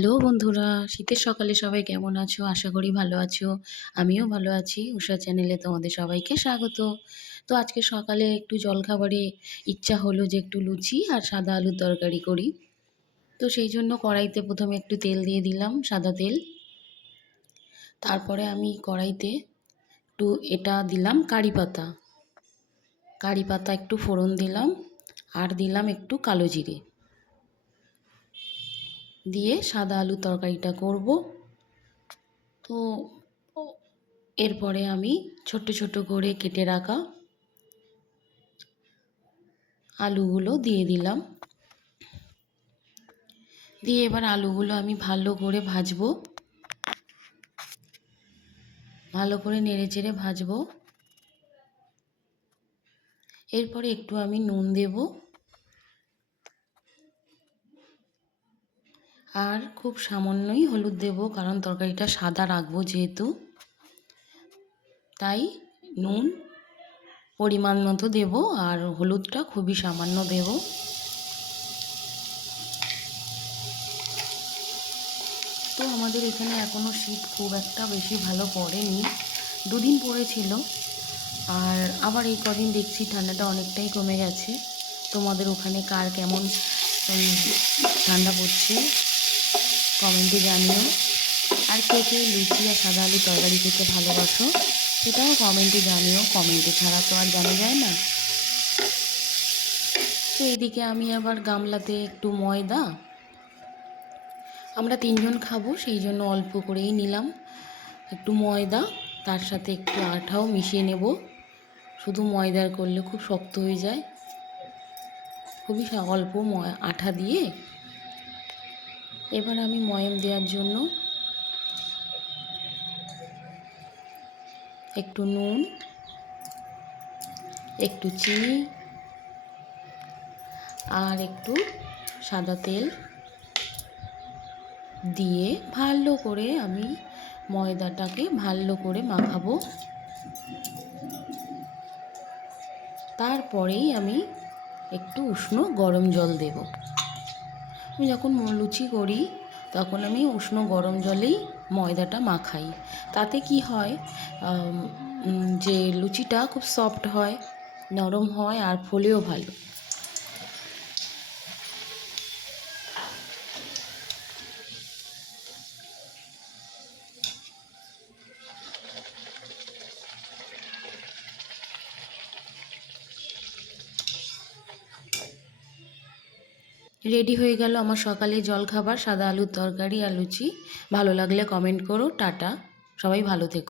Hello বন্ধুরা, শীতের সকালে সবাই কেমন আছো? আশা করি ভালো আছো। আমিও ভালো আছি। উষা চ্যানেলে তোমাদের সবাইকে স্বাগত। তো আজকে সকালে একটু জলখাবারে ইচ্ছা হলো যে একটু লুচি আর সাদা আলুর তরকারি করি। তো সেই জন্য কড়াইতে প্রথমে একটু তেল দিয়ে দিলাম, সাদা তেল। তারপরে আমি কড়াইতে একটু এটা দিলাম কারি পাতা। কারি পাতা একটু ফোড়ন দিলাম আর দিলাম একটু কালো জিরে। দিয়ে সাদা আলুর তরকারিটা করব। তো এরপরে আমি ছোট্ট ছোট্ট করে কেটে রাখা আলুগুলো দিয়ে দিলাম। দিয়ে এবার আলুগুলো আমি ভালো করে ভাজবো, ভালো করে নেড়েচেড়ে ভাজবো। এরপরে একটু আমি নুন দেব আর খুব সামান্যই হলুদ দেব, কারণ তরকারিটা সাদা রাখবো যেহেতু, তাই নুন পরিমাণ মতো দেব আর হলুদটা খুবই সামান্য দেব। তো আমাদের এখানে এখনও শীত খুব একটা বেশি ভালো পড়েনি, দুদিন পড়েছিল। আর আবার এই কদিন দেখছি ঠান্ডাটা অনেকটাই কমে গেছে। তোমাদের ওখানে কার কেমন ঠান্ডা পড়ছে কমেন্টে জানিও। আর কে কে লুচি আর সাদা আলু তরকারি খেতে ভালোবাসো সেটাও কমেন্টে জানিও, কমেন্টে ছাড়া তো আর জানা যায় না। তো এইদিকে আমি আবার গামলাতে একটু ময়দা, আমরা 3 জন খাবো সেই জন্য অল্প করেই নিলাম একটু ময়দা, তার সাথে একটু আটাও মিশিয়ে নেব। শুধু ময়দার করলে খুব শক্ত হয়ে যায়, খুবই অল্প আটা দিয়ে এবার আমি ময়াম দেওয়ার জন্য একটু নুন, একটু চিনি আর একটু সাদা তেল দিয়ে ভালো করে আমি ময়দাটাকে ভালো করে মাখাবো। তারপরেই আমি একটু উষ্ণ গরম জল দেব। আমি যখন লুচি করি তখন আমি উষ্ণ গরম জলেই ময়দাটা মাখাই। তাতে কি হয় যে লুচিটা খুব সফট হয়, নরম হয় আর ফোলেও ভালো। রেডি হয়ে গেল আমার সকালে জলখাবার, সাদা আলুর তরকারি আর লুচি। ভালো লাগলে কমেন্ট করো। টাটা, সবাই ভালো থেকো।